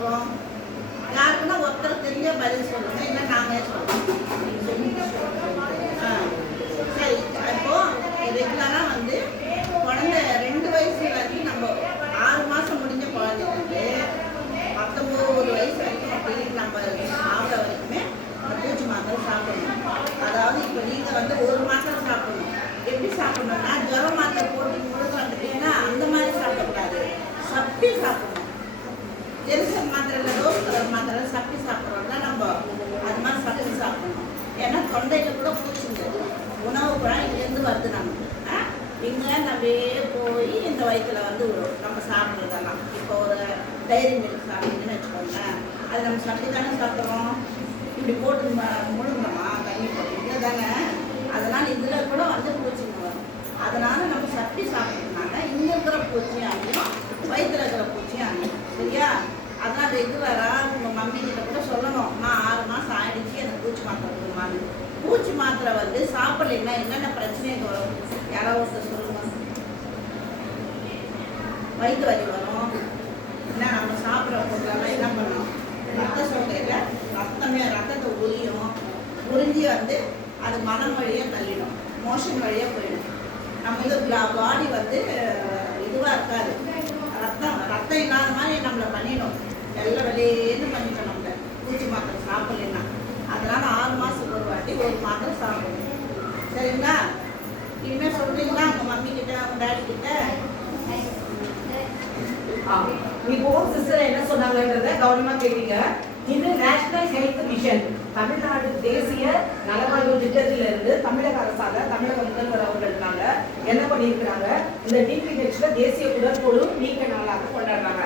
சொல்கிறோம்? யாருக்குன்னா ஒருத்தர் தெரிஞ்ச பதில் சொல்லுங்கள், இல்லை நாங்களே சொல்கிறோம். சரி, இப்போது ரெகுலராக வந்து குழந்தை 2 வயசு வரைக்கும் நம்ம 6 மாதம் முடிஞ்ச குழந்தைங்களுக்கு 19 வயசு வரைக்கும் அப்படி நம்ம சாப்பிட வரைக்குமே அந்த பூச்சி மாத்திரை சாப்பிடணும். அதாவது இப்போ நீங்கள் வந்து 1 மாத்திரை சாப்பிடணும். எப்படி சாப்பிடணும்னா ஜுரம் மாத்திரை போட்டு முழுக்க வந்துட்டீங்கன்னா அந்த மாதிரி சாப்பிடக்கூடாது, சப்பி சாப்பிடணும். ஜெருசல் மாத்திரையில் ரோஸ் கலர் மாத்திரை சப்பி சாப்பிட்றோம்னா நம்ம அது மாதிரி சப்பி சாப்பிடணும். ஏன்னா தொண்டையில் கூட பூச்சிங்க உணவு குழாய் இங்கேருந்து வருது நமக்கு. இங்கேருந்து அப்படியே போய் இந்த வயிற்றில் வந்து நம்ம சாப்பிட்றதெல்லாம். இப்போ ஒரு டைரி மில்க் சாப்பிட்டீங்கன்னு வச்சுக்கோங்களேன், அது நம்ம சப்பி தானே சாப்பிட்றோம். இப்படி போட்டு முழுங்கணுமா தண்ணி போட்டு தானே. அதனால் இதில் கூட வந்து பூச்சிங்க வரும். அதனால் நம்ம சப்பி சாப்பிட்றதுனால இங்கே இருக்கிற பூச்சியும் அழியும், வயிற்றில் இருக்கிற பூச்சியும் அழியும். சரியா? அதனால் ரெகுலராக உங்கள் மம்மி கிட்ட கூட சொல்லணும், நான் 6 மாதம் ஆகிடுச்சு எனக்கு பூச்சி மாத்திரை கொடுமான்னு. பூச்சி மாத்திரை வந்து சாப்பிடலைன்னா என்னென்ன பிரச்சனைகள் வரும் யாராவது ஒருத்தர் சொல்லுங்க. வயிற்று வலி வரும். ஏன்னா நம்ம சாப்பிட்ற பொருளெல்லாம் என்ன பண்ணோம், ரத்த சோகையில் ரத்தத்தை உறிஞ்சி வந்து அது மனம் வழியாக தள்ளிடும், மோஷன் வழியாக போயிடும். நம்ம இது பாடி வந்து இதுவாக இருக்காது, ரத்தம் இல்லாத மாதிரி நம்மளை பண்ணிடும், எல்லாம் வெளியேன்னு பண்ணிட்டோம் நம்மளை பூச்சி மாத்திரை சாப்பிடலைன்னா. அதனால் 6 மாதத்துக்கு ஒரு வாட்டி 1 மாத்திரை சாப்பிடணும். சரிங்களா? இனிமேல் சொல்கிறீங்களா உங்கள் மம்மி கிட்ட உங்கள் டேடி கிட்ட? இப்போ சிஸ்டர் என்ன சொன்னாங்கன்றத கவனமா கேட்டீங்க. இது நேஷனல் ஹெல்த் மிஷன், தமிழ்நாடு தேசிய நலவாழ்வு திட்டத்திலிருந்து தமிழக அரசாங்க தமிழக முதல்வர் அவர்கள்னால என்ன பண்ணியிருக்கிறாங்க, இந்த டிபிஹெச்ல தேசிய குடற்புழு நீக்க நாளாக கொண்டாடுறாங்க.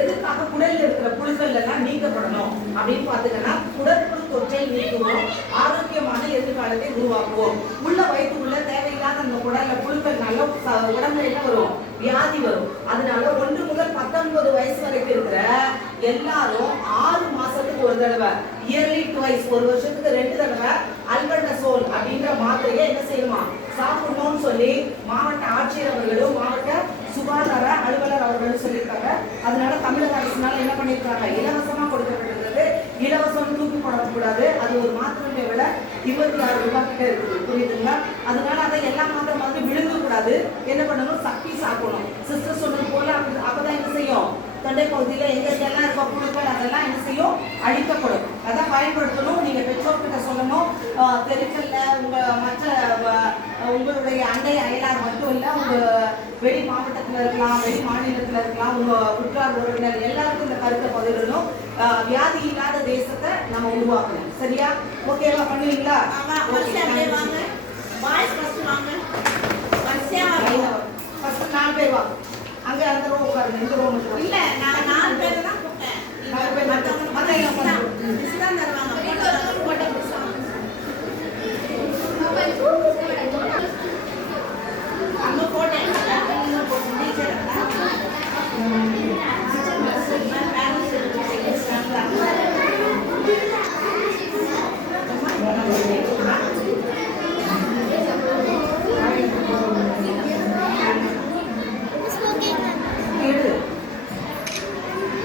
எதுக்காக குடலில் இருக்கிற புழுக்கள் எல்லாம் நீக்கப்படணும் அப்படின்னு பாத்தீங்கன்னா, குடற்புழு தொற்றை நீக்குவோம், ஆரோக்கியமான எதிர்காலத்தை உருவாக்குவோம். உள்ள வயிற்றுக்குள்ள தேவையில்லாத அந்த குடல்ல புழுக்கள்னால உடம்புல என்ன வரும், வியாதி வரும். அதனால 1 முதல் 19 வயசு வரைக்கும் இருக்கிற எல்லாரும் 6 மாசத்துக்கு ஒரு தடவை, இயர்லி ட்வைஸ், ஒரு வருஷத்துக்கு 2 தடவை அல்பண்டசோல் அப்படின்ற மாத்திரையை என்ன செய்யணுமா சாப்பிடணும்னு சொல்லி மாவட்ட ஆட்சியர் அவர்களும் மாவட்ட சுகாதார அலுவலர் அவர்களும் சொல்லியிருக்காங்க. அதனால தமிழக அரசுனால என்ன பண்ணியிருக்காங்க, இலவசமா கொடுக்கப்பட்டிருக்கிறது. இலவசம் தூக்கி போடக்கூடாது. அது ஒரு மாத்திரை விலை 26 ரூபாய் கிட்ட இருக்குது, புரியுதுங்களா? அதனால அதை எல்லா மாத்திரை மாதிரி விழுங்க கூடாது. என்ன பண்ணணும், சப்பி சாப்பிடணும். சிஸ்டர் சொன்னது போல அப்பதான் என்ன செய்யும், தொண்டை பகுதியில் எங்கெல்லாம் இருக்க புழுக்கள் அதெல்லாம் என்ன செய்யும், அழிக்கப்படும். அதான் பயன்படுத்தணும். நீங்க பெற்றோர்கிட்ட சொல்லணும். தெருக்கல்ல உங்களுடைய அண்டை அயலார் மட்டும் இல்லை, உங்க வெளி மாவட்டத்தில் இருக்கலாம், வெளி மாநிலத்தில் இருக்கலாம், உங்க உற்றார் உறவினர் எல்லாருக்கும் இந்த கருத்தை பகிரணும். வியாதி இல்லாத தேசத்தை நம்ம உருவாக்கணும். சரியா? ஓகேவா? பண்ணுவீங்களா? ஃபர்ஸ்ட் 4 பேர் வாங்க. அங்கே அந்த ரூம் உட்காருங்க, இந்த ரூம் இல்லை.